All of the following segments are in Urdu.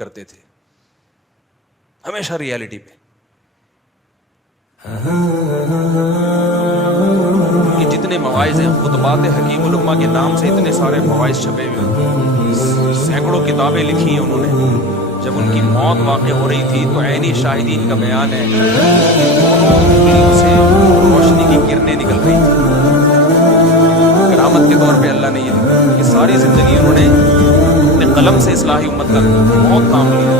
کرتے تھے ہمیشہ ریالٹی پہ. یہ جتنے مواعظ ہیں خطبات حکیم الامہ کے نام سے اتنے سارے مواعظ چھپے ہوئے ہیں, سینکڑوں کتابیں لکھی ہیں انہوں نے. جب ان کی موت واقع ہو رہی تھی تو عینی شاہدین کا بیان ہے کہ دونوں انگلیوں سے روشنی کی کرنیں نکل رہی تھیں. کرامت کے طور پہ اللہ نے یہ ساری زندگی انہوں نے اپنے قلم سے اصلاحی امت کا بہت کام لیا.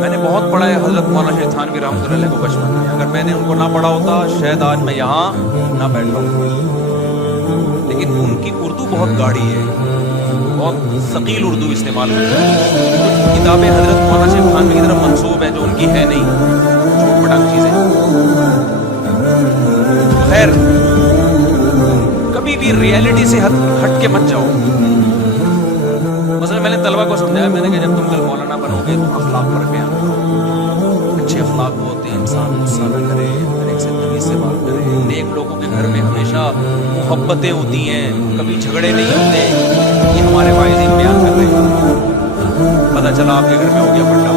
میں نے بہت پڑھا ہے حضرت مولانا شیخ تھانوی رحمۃ اللہ علیہ کو بچپن میں. اگر میں نے ان کو نہ پڑھا ہوتا شاید آج میں یہاں نہ بیٹھا ہوں. لیکن ان کی اردو بہت گاڑی ہے, بہت ثقیل اردو استعمال کرتے ہیں. کتابیں حضرت مولانا شیخ تھانوی کی طرف منسوب ہیں جو ان کی ہے نہیں, چھوٹ پٹانگ چیزیں. خیر کبھی بھی ریالٹی سے ہٹ کے مت جاؤ. مثلا میں نے طلبہ کو سمجھایا, میں نے کہا جب تم کل مولانا بنو گے تو اخلاق پر بیان کرو. اچھے اخلاق وہ ہوتے ہیں انسان غصہ نہ کرے, ہر ایک سے تمیز سے بات کرے. نیک لوگوں کے گھر میں ہمیشہ محبتیں ہوتی ہیں, کبھی جھگڑے نہیں ہوتے. یہ ہمارے واعظین بیان کر رہے ہیں. پتہ چلا آپ کے گھر میں ہو گیا پٹا,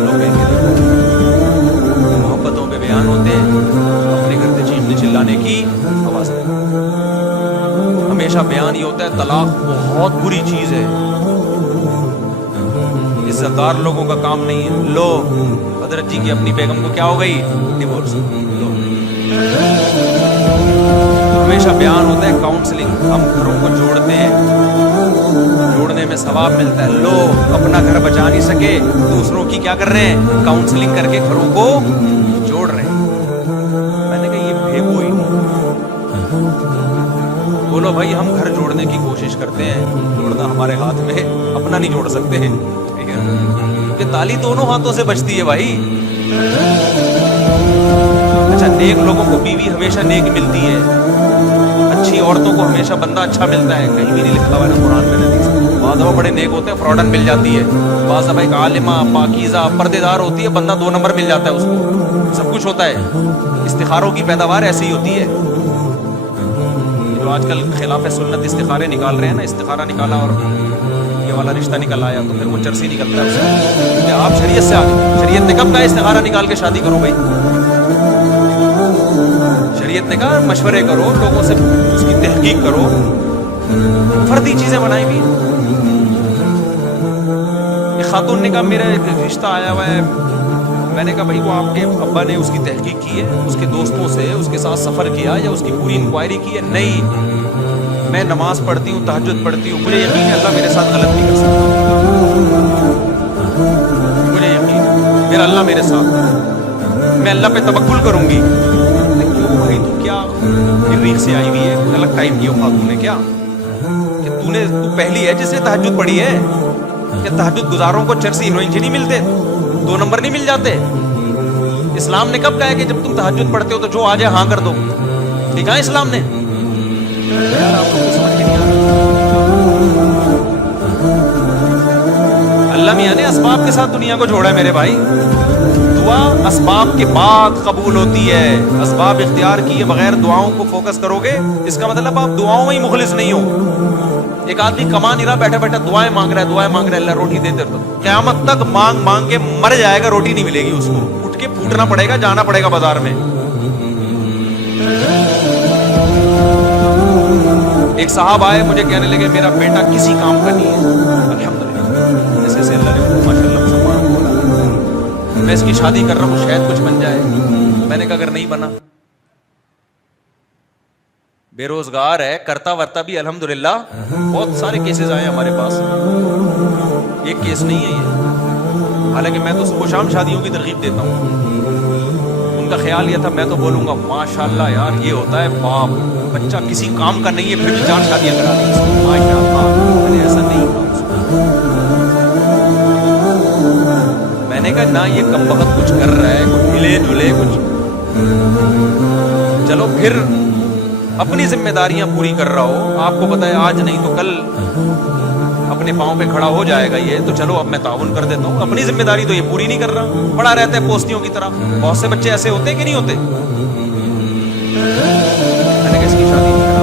لوگ کہیں گے محبتوں پہ بیان ہوتے ہیں, اپنے گھر سے چیخنے چلانے کی آواز نہیں. ہمیشہ بیان یہ ہوتا ہے طلاق بہت بری چیز ہے, عزتدار لوگوں کا کام نہیں ہے. لو حضرت جی کی اپنی بیگم کو کیا ہو گئی, ڈیورس. لو ہمیشہ بیان ہوتا ہے کاؤنسلنگ, ہم گھروں کو جوڑتے ہیں, جوڑنے میں ثواب ملتا ہے. لو اپنا گھر بچا نہیں سکے, دوسروں کی کیا کر رہے ہیں, کاؤنسلنگ کر کے گھروں کو جوڑ رہے ہیں. میں نے کہا یہ بھیگو ہی نہیں. بولو بھائی ہم گھر جوڑنے کی کوشش کرتے ہیں, جوڑنا ہمارے ہاتھ میں, اپنا نہیں جوڑ سکتے ہیں. کہ تالی دونوں ہاتھوں سے بجتی ہے بھائی. اچھا نیک لوگوں کو بیوی ہمیشہ نیک ملتی ہے, اچھی عورتوں کو ہمیشہ بندہ اچھا ملتا ہے. کہیں بھی نہیں لکھا ہوا ہے نا قرآن میں نہیں. بعض دفعہ بڑے نیک ہوتے ہیں فراڈن مل جاتی ہے, بعض دفعہ ایک عالمہ پاکیزہ پردے دار ہوتی ہے, بندہ 2 نمبر مل جاتا ہے اس کو. سب کچھ ہوتا ہے. استخاروں کی پیداوار ایسی ہی ہوتی ہے. جو آج کل خلاف سنت استخارے نکال رہے ہیں نا, استخارہ نکالا اور یہ والا رشتہ نکل آیا تو پھر وہ چرسی نکلتا ہے اس سے. کہ آپ شریعت سے آگے, شریعت نے کب کہا استخارہ نکال کے شادی کرو بھائی. شریعت نے کہا مشورے کرو, لوگوں سے اس کی تحقیق کرو. فردی چیزیں بنائی ہوئی. ایک خاتون نے کہا میرا ایک رشتہ آیا ہوا ہے. میں نے کہا بھائی وہ آپ کے ابا نے اس کی تحقیق کی ہے, اس کے دوستوں سے اس کے ساتھ سفر کیا یا اس کی پوری انکوائری کی ہے؟ نہیں, میں نماز پڑھتی ہوں, تہجد پڑھتی ہوں, مجھے یقین ہے اللہ میرے ساتھ غلط نہیں کر سکتا. مجھے یقین ہے میرا اللہ میرے ساتھ, میں اللہ پہ توکل کروں گی. کیوں بھائی تو کیا ریخ سے آئی ہوئی ہے, کوئی الگ ٹائم کی اوقات نے کیا کہ تو پہلی ہے جس نے تہجد پڑھی ہے؟ کہ تہجد گزاروں کو چرسی ہیروئن نہیں ملتے, 2 نمبر نہیں مل جاتے؟ اسلام نے کب کہا ہے کہ جب تم تہجد پڑھتے ہو تو جو آ جائے ہاں کر دو؟ ٹھیک ہے اسلام نے. یار آپ کو سمجھ کے نہیں آ رہا. اللہ میاں نے اسباب کے ساتھ دنیا کو جوڑا ہے میرے بھائی. دعا اسباب کے بعد قبول ہوتی ہے. اسباب اختیار کیے بغیر دعاؤں کو فوکس کرو گے, اس کا مطلب آپ دعاؤں میں ہی مخلص نہیں ہو. ایک آدمی کما نہیں رہا, بیٹھا بیٹھا دعائیں مانگ رہا ہے, دعائیں مانگ رہا ہے, اللہ روٹی دے دے. قیامت تک مانگ مانگ کے مر جائے گا, روٹی نہیں ملے گی اس کو. اٹھ کے پھوٹنا پڑے گا, جانا پڑے گا بازار میں. ایک صاحب آئے, مجھے کہنے لگے میرا بیٹا کسی کام کا نہیں ہے. الحمدللہ ایسے سے اللہ نے ماشاءاللہ مسلمان بولا, میں اس کی شادی کر رہا ہوں شاید کچھ بن جائے. میں نے کہا اگر نہیں بنا, بے روزگار ہے, کرتا ورتا بھی الحمدللہ. بہت سارے کیسز آئے ہمارے پاس, ایک کیس نہیں ہے یہ. حالانکہ میں تو صبح شام شادیوں کی ترغیب دیتا ہوں. ان کا خیال یہ تھا میں تو بولوں گا ماشاءاللہ یار یہ ہوتا ہے, باپ بچہ کسی کام کا نہیں ہے پھر بھی 4 شادیاں کرا دی ماشاءاللہ. میں نے ایسا نہیں کہا اس کو. میں نے کہا نہ یہ کم بخت کچھ کر رہا ہے, کچھ ملے جلے کچھ. چلو پھر اپنی ذمہ داریاں پوری کر رہا ہو. آپ کو پتہ ہے آج نہیں تو کل اپنے پاؤں پہ کھڑا ہو جائے گا یہ, تو چلو اب میں تعاون کر دیتا ہوں. اپنی ذمہ داری تو یہ پوری نہیں کر رہا, پڑا رہتا ہے پوستیوں کی طرح. بہت سے بچے ایسے ہوتے ہیں کہ نہیں ہوتے. میں نے کہا اس کی شادی نہیں کرا,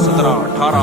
17, 18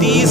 30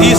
30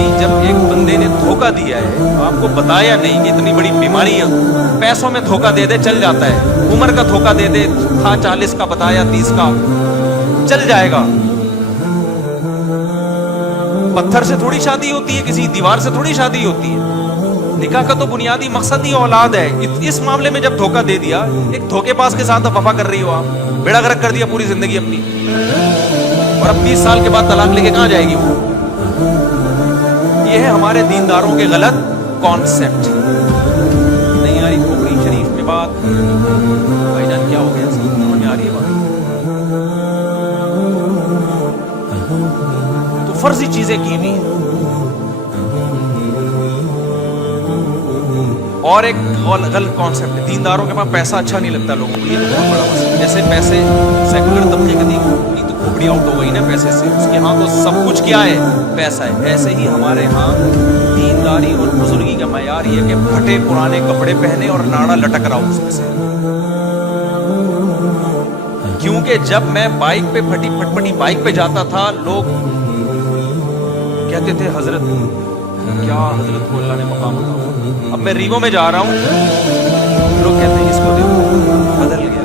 یعنی جب ایک بندے نے دھوکہ دیا ہے، آپ کو بتایا نہیں کہ اتنی بڑی بیماری ہے، پیسوں میں دھوکہ دے دے چل جاتا ہے، عمر کا دھوکہ دے دے، تھا 40 کا بتایا 30 کا، چل جائے گا۔ پتھر سے تھوڑی شادی ہوتی ہے، کسی دیوار سے تھوڑی شادی ہوتی ہے۔ نکاح کا تو بنیادی مقصد ہی اولاد ہے۔ اس معاملے میں جب دھوکہ دے دیا، ایک دھوکے باز کے ساتھ وفا کر رہی ہو آپ، بیڑا غرق کر دیا پوری زندگی اپنی، اور اب 30 سال کے بعد طلاق لے کے کہاں جائے گی وہ؟ یہ ہے ہمارے دینداروں کے غلط کانسیپٹ۔ نہیں آ رہی کھوپڑی شریف میں بات؟ بھائی جان کیا ہو گیا؟ سمجھ میں آ رہی ہے بات؟ تو فرضی چیزیں کی ہوئی ہیں۔ اور ایک غلط کانسیپٹ ہے، دینداروں کے پاس پیسہ اچھا نہیں لگتا لوگوں کو، یہ تو بہت بڑا مسئلہ ہے۔ جیسے پیسے سیکولر طبقے کا نہیں تو کھوپڑی آؤٹ ہو گئی نا پیسے سے، اس کے ہاں تو سب کچھ کیا ہے؟ پیسہ ہے۔ ایسے ہی ہمارے ہاں دینداری اور بزرگی کا معیار یہ کہ پھٹے پرانے کپڑے پہنے اور ناڑا لٹک رہا ہوں اس میں سے۔ کیونکہ جب میں بائک پہ پھٹی پٹپٹی بائک پہ جاتا تھا، لوگ کہتے تھے حضرت کیا حضرت کو اللہ نے مقام عطا۔ اب میں ریوو میں جا رہا ہوں، لوگ کہتے ہیں اس کو دیکھو بدل گیا۔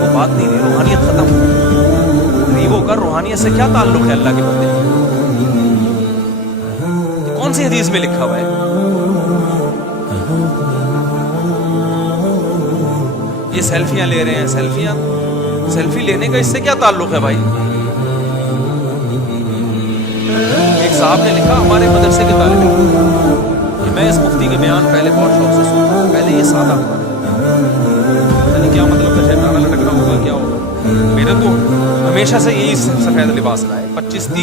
وہ بات نہیں رہی، روحانیت ختم۔ ریوو کا روحانیت سے کیا تعلق ہے اللہ کے بندے؟ کون سی حدیث میں لکھا ہوا ہے؟ یہ سیلفیاں لے رہے ہیں، سیلفی لینے کا اس سے کیا تعلق ہے بھائی؟ ایک صاحب نے لکھا ہمارے مدرسے کے طالب علم کہ میں اس مفتی کے بیان پہلے بہت شوق سے سنتا ہوں، پہلے یہ سادہ تھا، پتہ نہیں کیا مطلب ہے، شیطانہ لٹک رہا ہوگا کیا ہوگا۔ میرے تو ہمیشہ سے یہی سفید لباس رہا ہے، 25-30